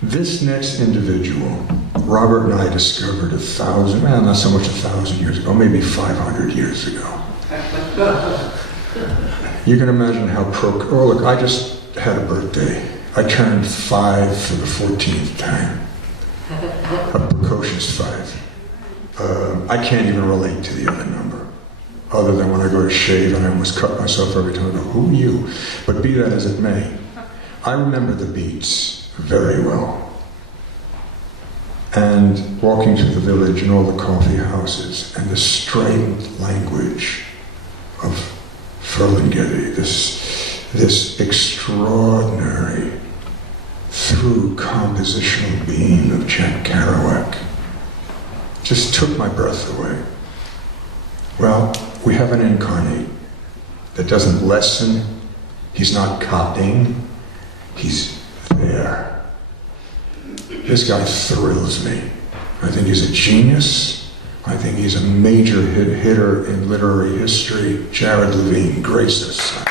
This next individual, Robert and I discovered not so much 1,000 years ago, maybe 500 years ago. You can imagine how look, I just had a birthday. I turned 5 for the 14th time. A precocious 5. I can't even relate to the other number, other than when I go to shave and I almost cut myself every time. I go, who are you? But be that as it may, I remember the beats very well. And walking through the village and all the coffee houses and the strident language of Ferlinghetti, this extraordinary through compositional being of Jack Kerouac, just took my breath away. Well, we have an incarnate that doesn't lessen, he's not copying, he's there. This guy thrills me. I think he's a genius. I think he's a major hitter in literary history. Jared Levine, grace us.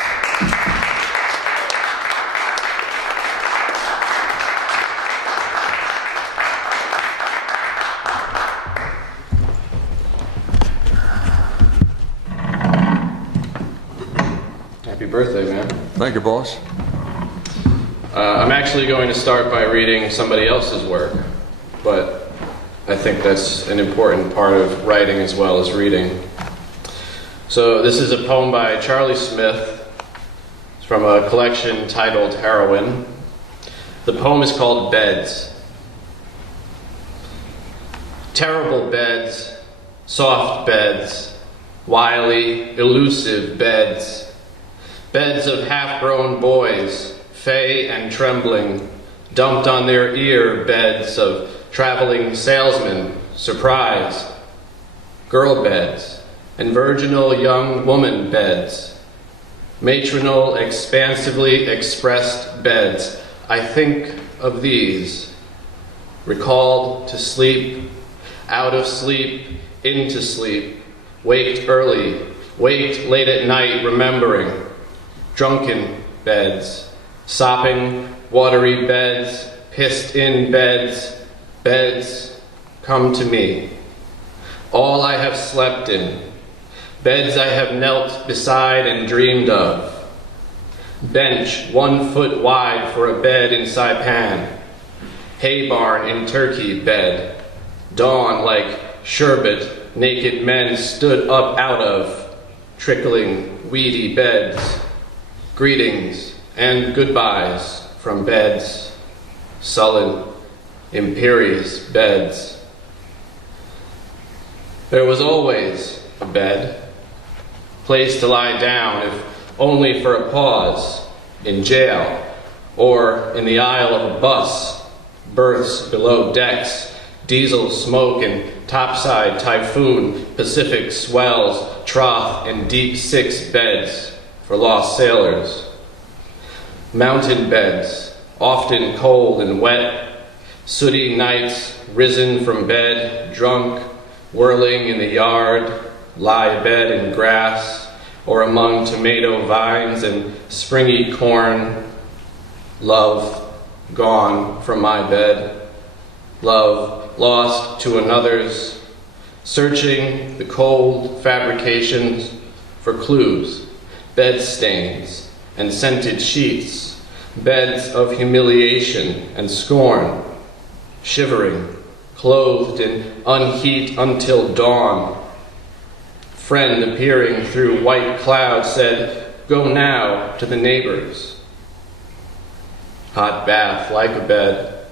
Happy birthday, man. Thank you, boss. I'm actually going to start by reading somebody else's work, but I think that's an important part of writing as well as reading. So this is a poem by Charlie Smith. It's from a collection titled Heroine. The poem is called Beds. Terrible beds, soft beds, wily, elusive beds, beds of half-grown boys, fey and trembling, dumped on their ear beds of traveling salesmen, surprise, girl beds, and virginal young woman beds, matronal, expansively expressed beds. I think of these, recalled to sleep, out of sleep, into sleep, waked early, waked late at night remembering, drunken beds, sopping, watery beds, pissed in beds, beds come to me. All I have slept in, beds I have knelt beside and dreamed of. Bench 1 foot wide for a bed in Saipan. Hay barn in Turkey bed. Dawn like sherbet naked men stood up out of. Trickling weedy beds. Greetings and goodbyes from beds. Sullen, imperious beds. There was always a bed, place to lie down if only for a pause, in jail or in the aisle of a bus, berths below decks, diesel smoke and topside typhoon, Pacific swells, trough and deep 6 beds for lost sailors. Mountain beds, often cold and wet, sooty nights, risen from bed, drunk, whirling in the yard, lie bed in grass, or among tomato vines and springy corn. Love gone from my bed, love lost to another's, searching the cold fabrications for clues, bed stains and scented sheets, beds of humiliation and scorn, shivering, clothed in unheat until dawn. Friend appearing through white clouds said, "Go now to the neighbors." Hot bath like a bed,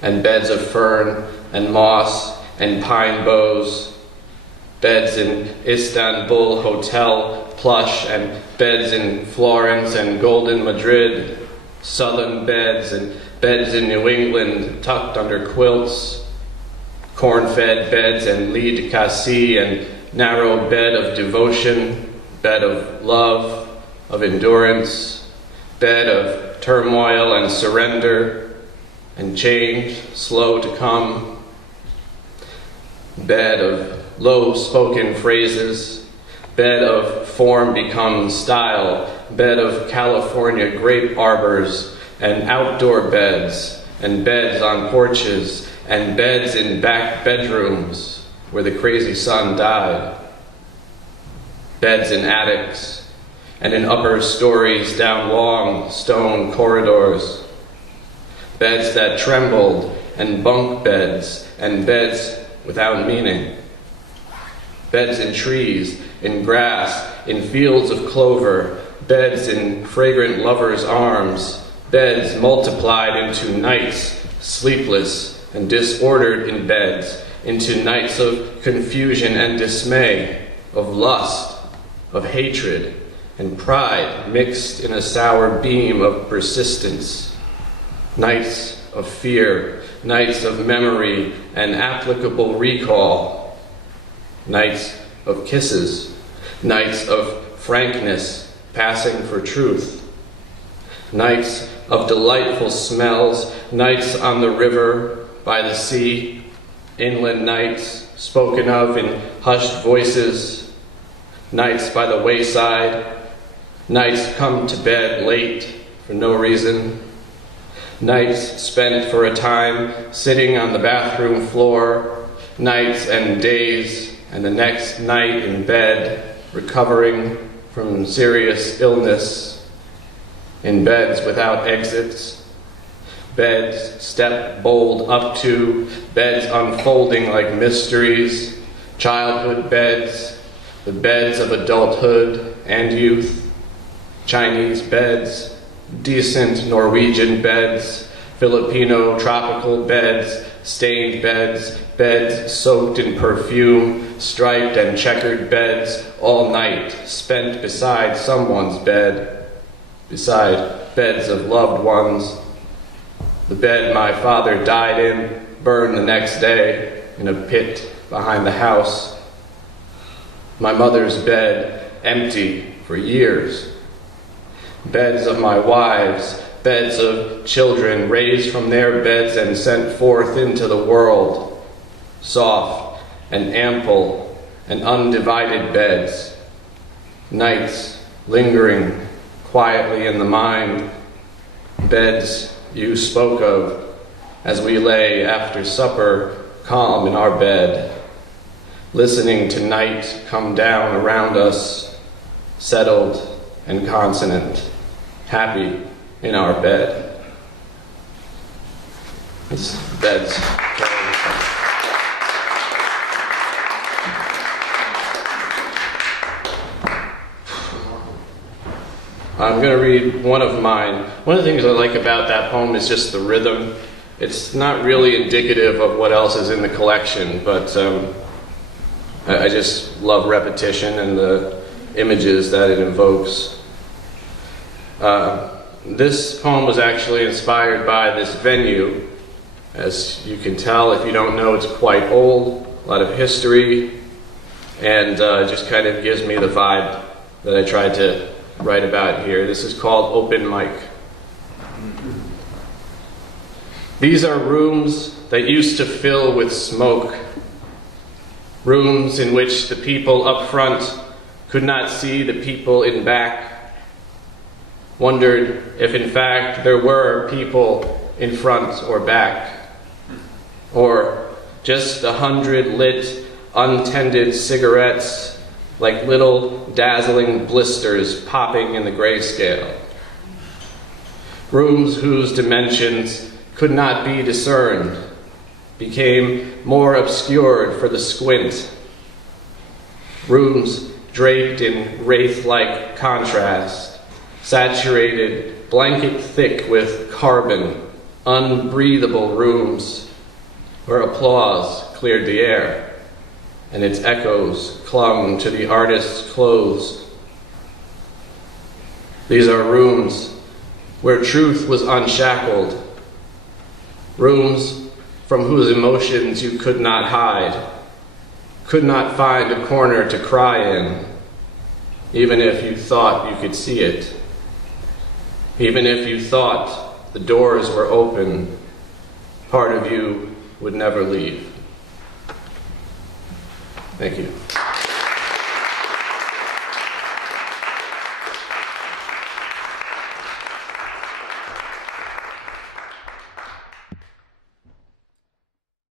and beds of fern and moss and pine boughs, beds in Istanbul hotel plush and beds in Florence and golden Madrid, southern beds and beds in New England tucked under quilts, corn-fed beds and lit de cassis and narrow bed of devotion, bed of love, of endurance, bed of turmoil and surrender and change slow to come, bed of low-spoken phrases, bed of form becomes style, bed of California grape arbors and outdoor beds, and beds on porches, and beds in back bedrooms where the crazy son died. Beds in attics, and in upper stories down long stone corridors. Beds that trembled, and bunk beds, and beds without meaning. Beds in trees, in grass, in fields of clover, beds in fragrant lovers' arms, beds multiplied into nights, sleepless and disordered in beds, into nights of confusion and dismay, of lust, of hatred, and pride mixed in a sour beam of persistence. Nights of fear, nights of memory and applicable recall, nights of kisses, nights of frankness passing for truth, nights of delightful smells, nights on the river, by the sea, inland nights spoken of in hushed voices, nights by the wayside, nights come to bed late for no reason, nights spent for a time sitting on the bathroom floor, nights and days, and the next night in bed, recovering from serious illness, in beds without exits, beds stepped bold up to, beds unfolding like mysteries, childhood beds, the beds of adulthood and youth, Chinese beds, decent Norwegian beds, Filipino tropical beds, stained beds, beds soaked in perfume, striped and checkered beds, all night spent beside someone's bed, beside beds of loved ones. The bed my father died in, burned the next day in a pit behind the house. My mother's bed, empty for years. Beds of my wives, beds of children raised from their beds and sent forth into the world, soft and ample and undivided beds, nights lingering quietly in the mind, beds you spoke of as we lay after supper calm in our bed, listening to night come down around us, settled and consonant, happy in our bed. This bed's I'm going to read one of mine. One of the things I like about that poem is just the rhythm. It's not really indicative of what else is in the collection, but I just love repetition and the images that it invokes. This poem was actually inspired by this venue. As you can tell, if you don't know, it's quite old, a lot of history, and just kind of gives me the vibe that I tried to write about here. This is called Open Mic. These are rooms that used to fill with smoke, rooms in which the people up front could not see the people in back, wondered if in fact there were people in front or back, or just 100 lit, untended cigarettes like little dazzling blisters popping in the grayscale. Rooms whose dimensions could not be discerned became more obscured for the squint. Rooms draped in wraith-like contrast, saturated blanket thick with carbon, unbreathable rooms where applause cleared the air and its echoes clung to the artist's clothes. These are rooms where truth was unshackled, rooms from whose emotions you could not hide, could not find a corner to cry in, even if you thought you could see it, even if you thought the doors were open, part of you would never leave. Thank you.